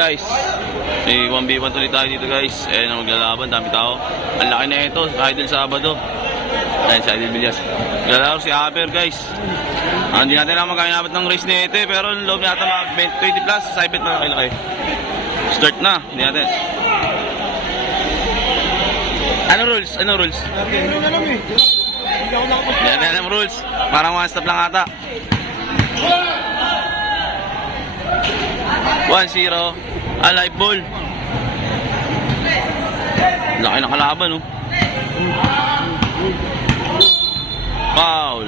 guys, 1v1 ulit tayo dito guys. Ayan ang maglalaban, dami tao. Ang laki na ito, Idol Sabado. Ayan si Idol Villas. Maglalaro si Aber guys. Hindi natin lang magkainabot ng race ni ito pero loob natin mga 20 plus, sa ibit na laki. Start na, hindi natin. Ano rules? Ano rules? Hindi alam eh. Hindi ako nakapos. Hindi natin alam rules. Parang one stop lang ata. 1-0. Live ball. Laki ng kalaban, oh. Foul.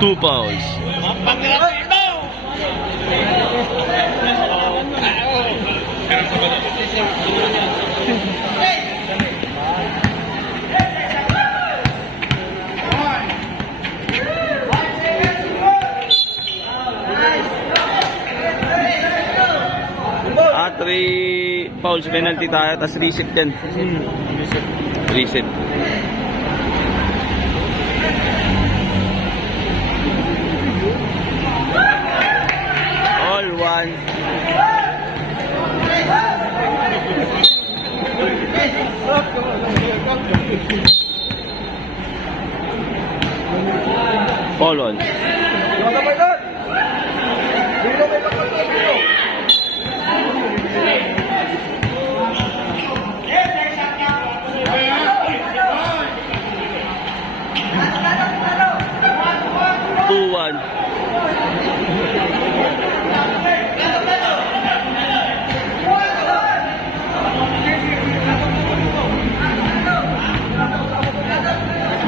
Two fouls. Three fouls penalty tayo, tapos reset din. Reset. All one. All one.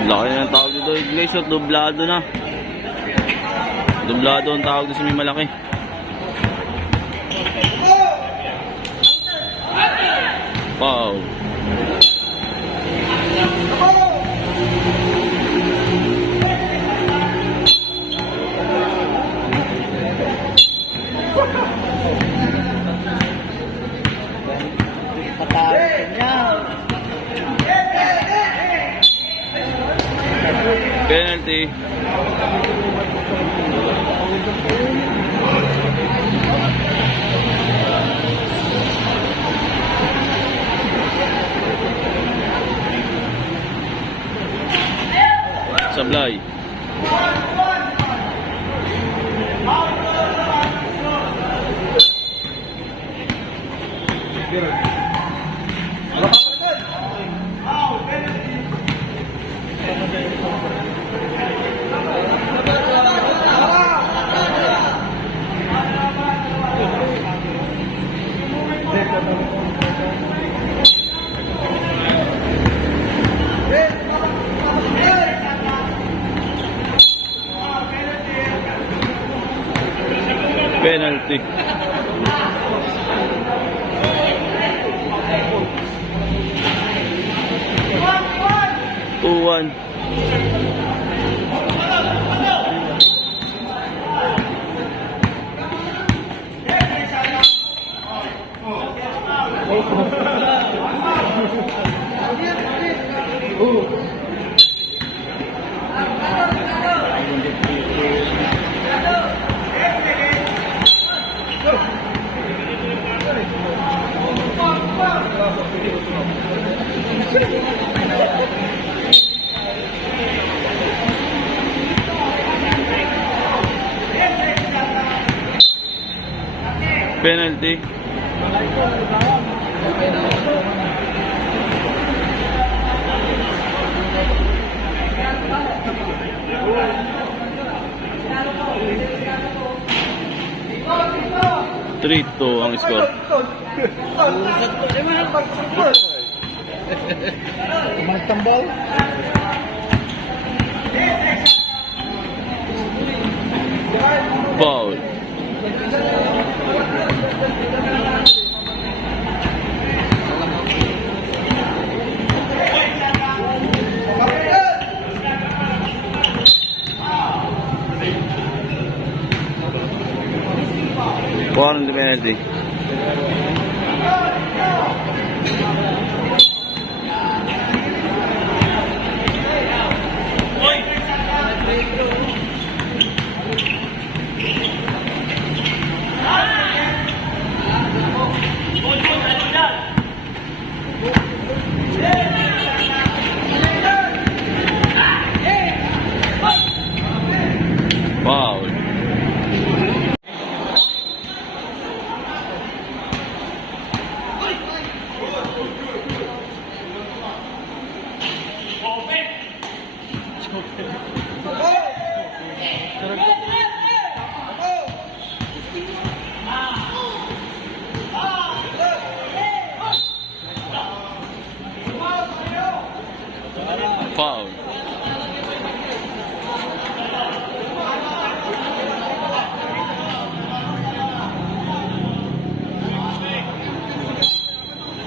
Laki na ng tawag dito guys, at dublado na. Dublado ang tawag dito sa may malaki. Wow. Penalty. Sablay. Penalty. One. Penalty. Trito ang score. Magtambal. Foul. Warning the penalty. Foul.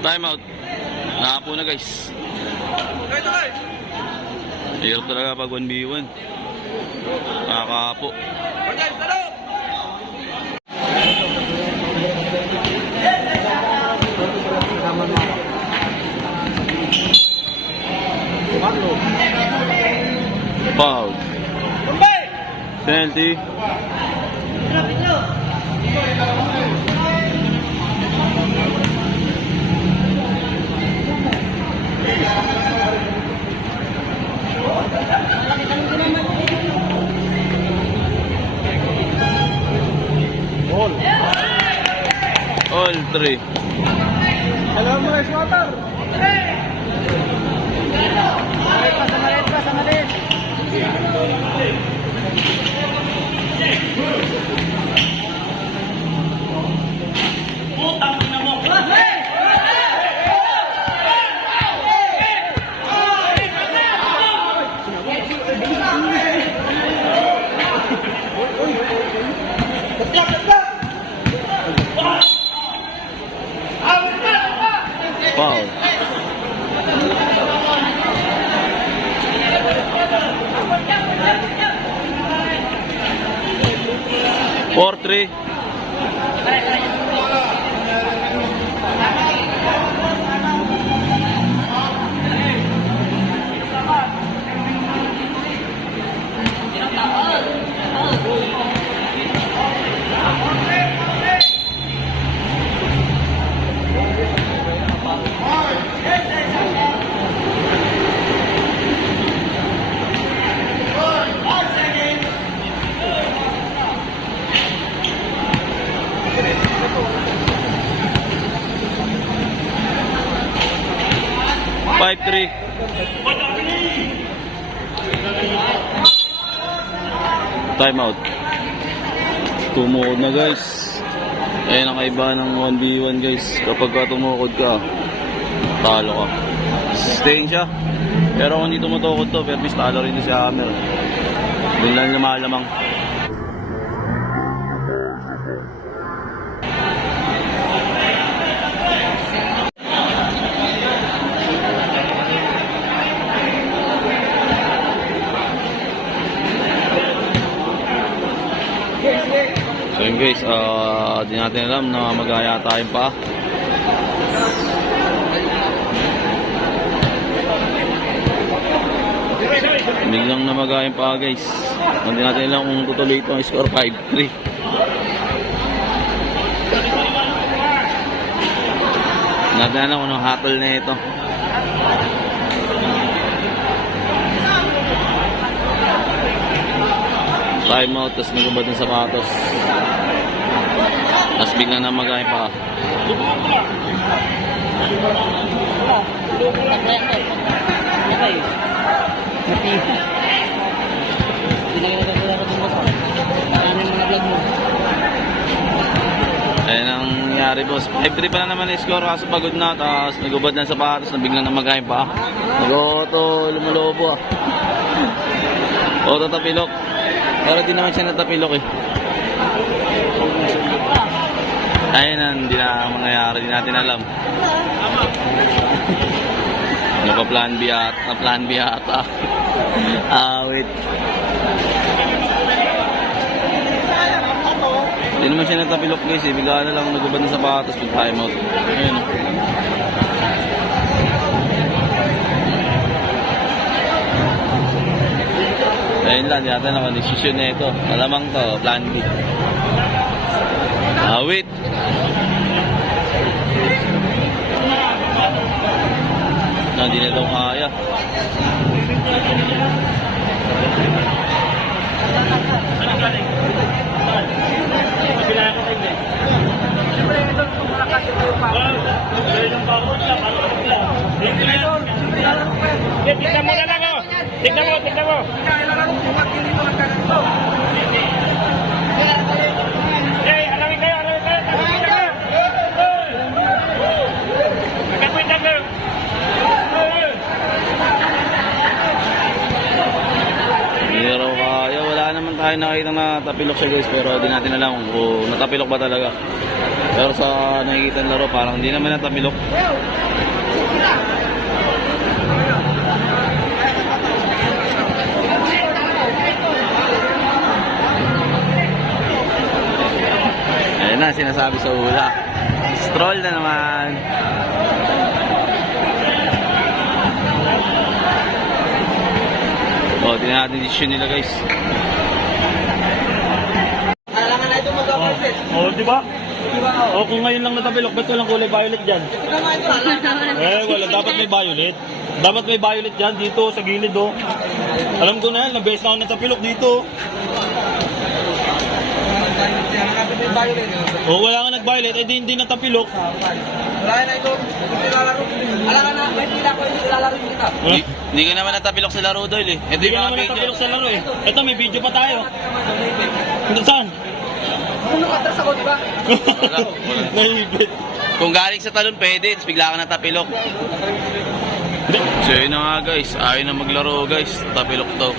Time out. Nakapo na guys. Hirap talaga pag 1v1. Nakakapo. Foul. Penalty. All three. Hello, mga swatter. Foul. Four, three. Five, three. Time out. Tumukod na guys. Ayan ang kaiba ng 1v1 guys. Kapag ka tumukod ka, talo ka. Sustain siya. Pero kung hindi tumutukod to, pero talo rin si Hammer. Doon lang lumalamang. So yun guys, di natin alam na magaya tayo pa. Biglang na magayon pa guys. Hindi natin alam kung tutuloy itong score 5-3. Natin alam kung anong hatol na ito. Time out, tapos nagubad ng sapatos. Tapos biglang na magayon pa. Ayan ang nangyari boss. 5-3 pa na naman yung score kaso pagod na. Tapos nagubad ng sapatos na biglang na magayon pa. Nag-auto, lumalobo ah. Auto tapilok. Pero di naman siya natapilok eh. Ayun na, hindi na mangyayari. Di natin alam. Ano pa plan B ata? Plan B ata. Wait. Hindi naman siya natapilok guys eh. Bigla na lang nagubad ng sapatos pag time out. Ayun. Ayun lang, di natin ako decision na ito. Malamang to, plan B. Wait. No, hindi na ito kaya. Kita mo na lang oh. Tignan mo, tignan mo. Eh, alawin kayo, alawin kayo. Nagkakwintan kayo. Hindi raw kaya. Wala naman tayo nakita na tapilok siya guys. Pero di natin alam kung natapilok ba talaga. Pero sa nakikita ng laro parang hindi naman natapilok. Ayan na, sinasabi sa hula. Stroll na naman. O, tingnan natin yung decision nila guys. Kailangan na ito mag-update. Oh, di ba? Oh, kung ngayon lang natapilok, ba't walang kulay violet dyan? Wala. Dapat may violet. Dapat may violet dyan, dito, sa gilid, oh. Alam ko na yan, nabes na ako natapilok dito. Oh, wala nga nag-violet, eh di hindi natapilok. Wala na ito. Alangan na, may pila ko yung lalaro kita. Hindi ka naman natapilok sa laro doon eh. Ito Hindi yung ka mga naman video. natapilok sa laro eh. Ito, may video pa tayo. Saan? Puno atras ako, di ba? Wala. Nahigit. Kung galing sa talon pwede, tapos bigla ka natapilok. So yun na nga guys, ayaw na maglaro guys, tapilok to.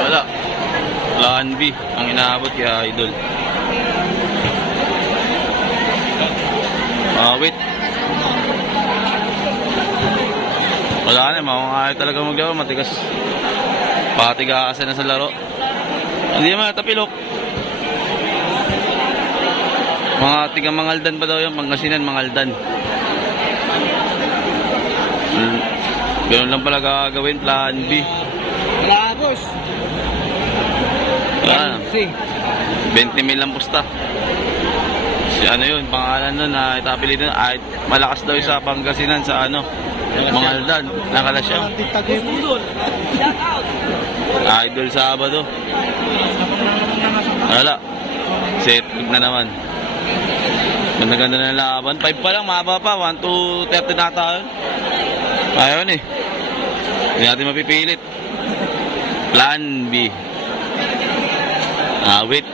Wala. Plan B ang inaabot kaya idol. Wait. Wala na, makakaya talaga maglaro, matigas. Patigasan na sa laro. Hindi naman natapilok. Mga tigang Mangaldan pa daw yung Pangasinan, Mangaldan. Ganun lang pala gagawin, plan B. Wala, boss. Wala na. 20 mil lang pusta. Si ano yun, pangalan nun na itapili nun, ay malakas daw yung sa Pangasinan sa ano, Mangaldan. Nakala siya. Idol Sabado. Wala. Set na naman. Ganda-ganda na laban. 5 pa lang, mahaba pa. 1 to 30 nata yun. Ayaw eh. Hindi natin mapipilit. Plan B. Wait.